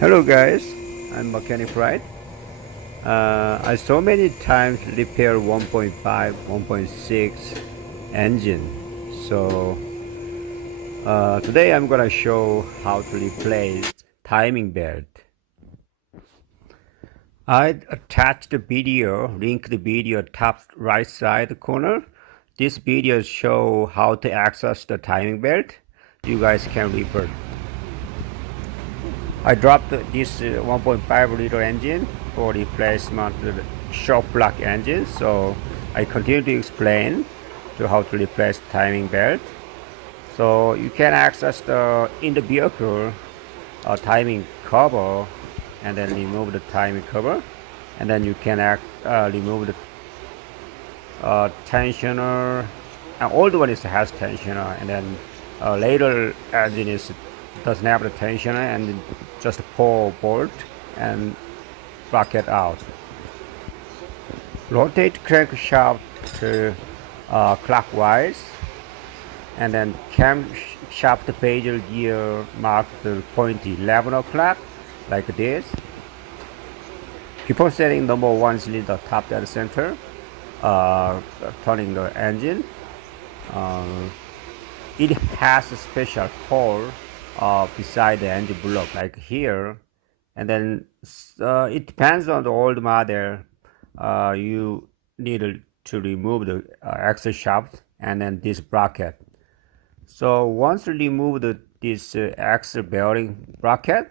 Hello guys, I'm Mechanic Pride. I so many times repair 1.5, 1.6 engine. So today I'm gonna show how to replace timing belt. I attached the video, link the video top right side corner. This video show how to access the timing belt. You guys can refer. I dropped this 1.5 liter engine for replacement of the shock block engine. So I continue to explain to how to replace timing belt. So you can access the in the vehicle timing cover and then remove the timing cover, and then you can remove the tensioner. And old one has tensioner, and then later engine doesn't have the tensioner, and just pull bolt and bracket out. Rotate crankshaft clockwise, and then camshaft bezel gear mark the point 11 o'clock like this. Before setting number one cylinder top dead center, turning the engine, it has a special hole beside the engine block like here, and then it depends on the old model. You need to remove the axle shaft and then this bracket. So once you remove this axle bearing bracket,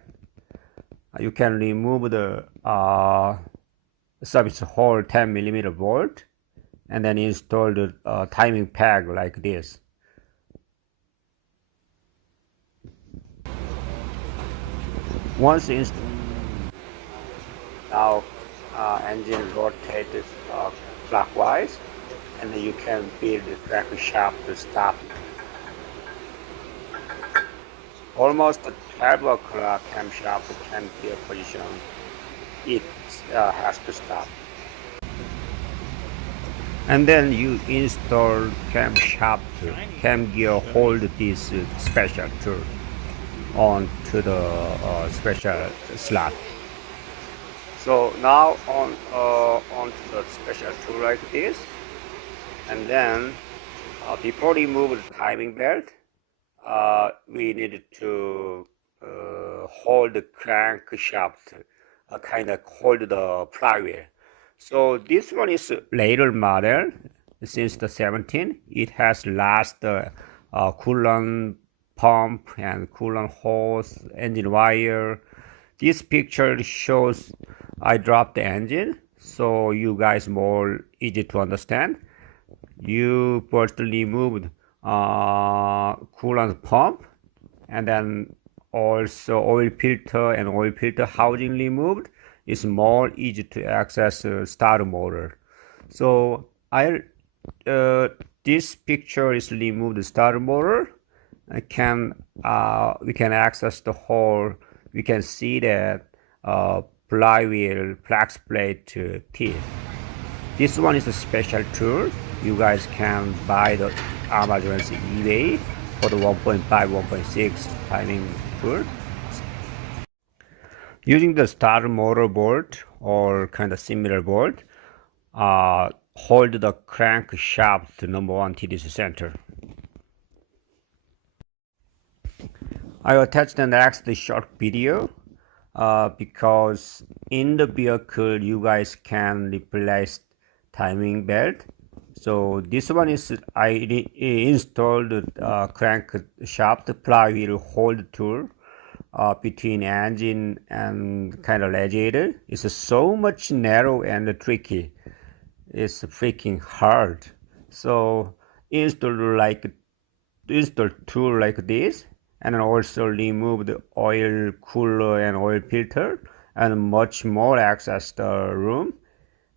you can remove the service hole 10 millimeter bolt and then install the timing peg like this. Once installed, now engine rotated clockwise, and then you can build the crankshaft to stop. Almost 12 o'clock camshaft can be a position. It has to stop. And then you install camshaft, cam gear hold this special tool onto the special slot. So now onto the special tool like this, and then before we remove the timing belt, we need to hold the crankshaft, kind of hold the flywheel. So this one is later model, since the 17. It has last coolant pump and coolant hose, engine wire. This picture shows I dropped the engine, so you guys more easy to understand. You first removed coolant pump, and then also oil filter and oil filter housing removed. It's more easy to access starter motor. So this picture is remove the starter motor. We can access the hole. We can see that flywheel flex plate teeth. This one is a special tool. You guys can buy the Amazon's eBay for the 1.5, 1.6 timing tool. Using the starter motor bolt or kind of similar bolt, hold the crankshaft to number one TDC center. I attached the next short video because in the vehicle you guys can replace timing belt. So this one is I installed crankshaft flywheel hold tool between engine and kind of radiator. It's so much narrow and tricky. It's freaking hard. So install tool like this, and also remove the oil cooler and oil filter, and much more access the room.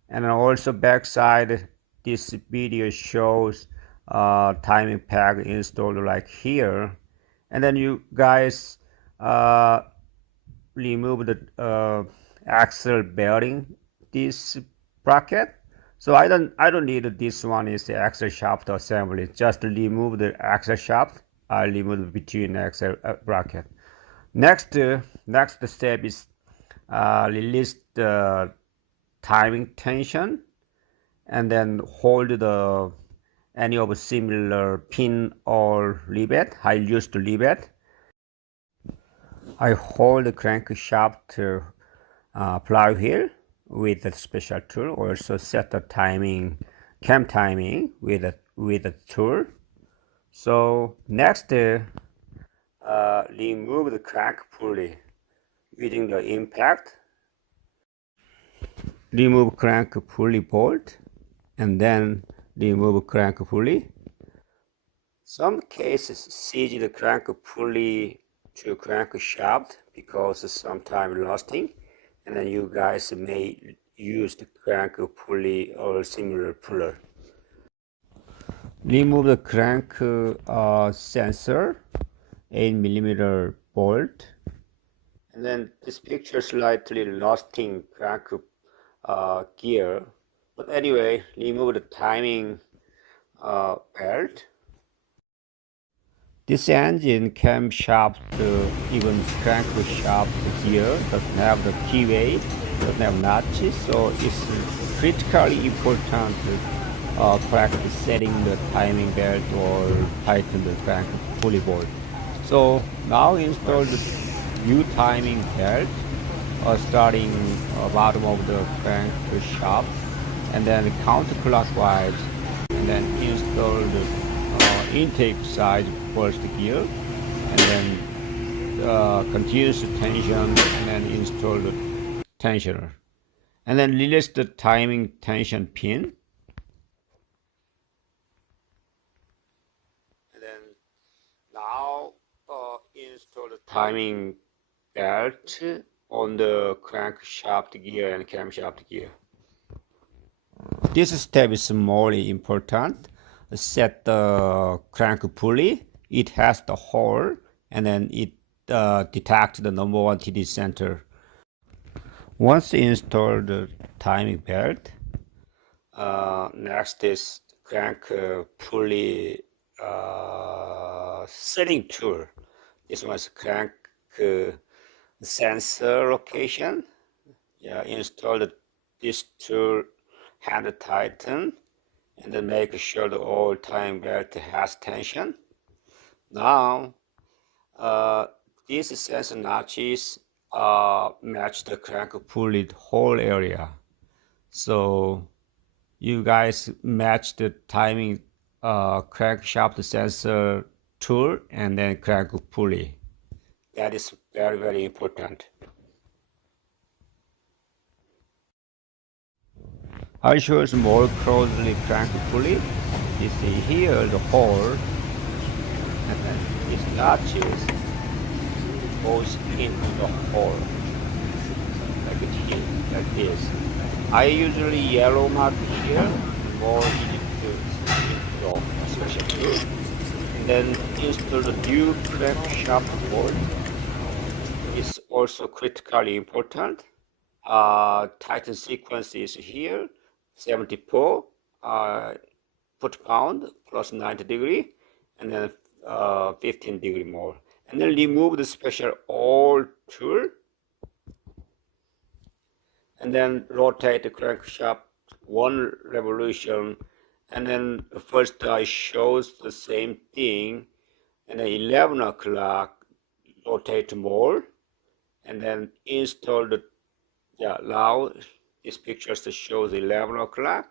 And also backside, this video shows timing peg installed like here. And then you guys remove the axle bearing this bracket. So I don't need this one is the axle shaft assembly. Just remove the axle shaft. I remove between axle bracket. Next step is release the timing tension and then hold the any of a similar pin or rivet. I used the rivet. I hold the crankshaft flywheel with a special tool. Also set the timing, cam timing with a tool. So next, remove the crank pulley using the impact. Remove crank pulley bolt and then remove crank pulley. Some cases seize the crank pulley to crankshaft because sometimes rusting, and then you guys may use the crank pulley or similar puller. Remove the crank sensor, 8mm bolt, and then this picture slightly rusting crank gear, but anyway, remove the timing belt. This engine camshaft, even crankshaft gear doesn't have the keyway, doesn't have notches, so it's critically important to practice setting the timing belt or tighten the crank pulley bolt. So now install the new timing belt, starting bottom of the crankshaft, and then counterclockwise, and then install the intake side first gear, and then continuous tension, and then install the tensioner, and then release the timing tension pin, and then now install the timing belt on the crankshaft gear and camshaft gear. This step is more important. Set the crank pulley. It has the hole, and then it detects the number 1 TD center. Once install the timing belt, next is crank pulley setting tool. This one's crank sensor location. Yeah, install this tool, hand tighten, and then make sure the all timing belt has tension. Now, these sensor notches match the crank pulley whole area. So you guys match the timing crankshaft sensor tool and then crank pulley. That is very, very important. I show you more closely crank pulley. You see here the hole, and then these notches goes into the hole, like it here, like this. I usually yellow mark here, more easy to install, especially. And then install the new crankshaft bolt. It's also critically important. Tighten sequence is here. 74 foot-pound plus 90 degree, and then 15 degree more, and then remove the special oil tool, and then rotate the crankshaft 1 revolution, and then the first eye shows the same thing, and then 11 o'clock rotate more, and then install the now this picture shows 11 o'clock,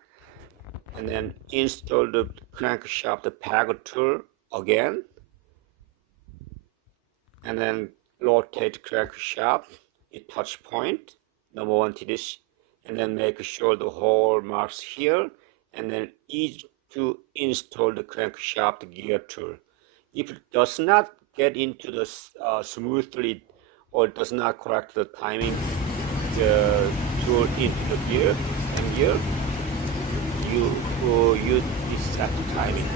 and then install the crankshaft peg tool again, and then rotate crankshaft at touch point number 1 TD, and then make sure the hole marks here, and then easy to install the crankshaft gear tool. If it does not get into the smoothly, or does not correct the timing tool into the gear, you will use this set timing.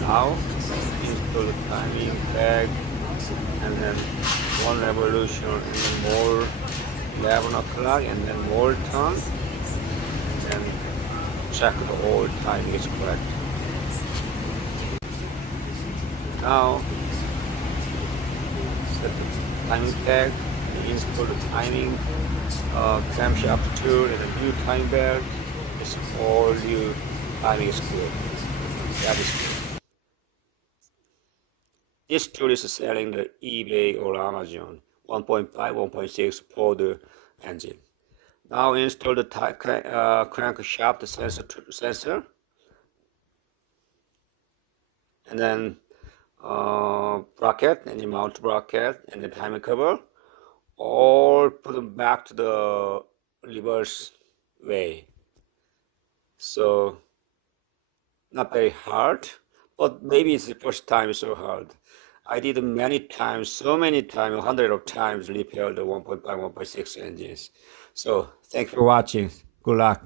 Now install the timing peg, and then 1 revolution, and then more 11 o'clock, and then more turn, and check the all timing is correct. Now set the timing tag, install the timing camshaft tool and a new timing belt. It's all new timing screw. That is good. This tool is selling the eBay or Amazon 1.5, 1.6 for the engine. Now install the crankshaft sensor, and then bracket, and the mount bracket, and the timing cover, all put them back to the reverse way. So not very hard, but maybe it's the first time so hard. I did many times, so many times, hundreds of times repair the 1.5, 1.6 engines. So thanks for watching. Good luck.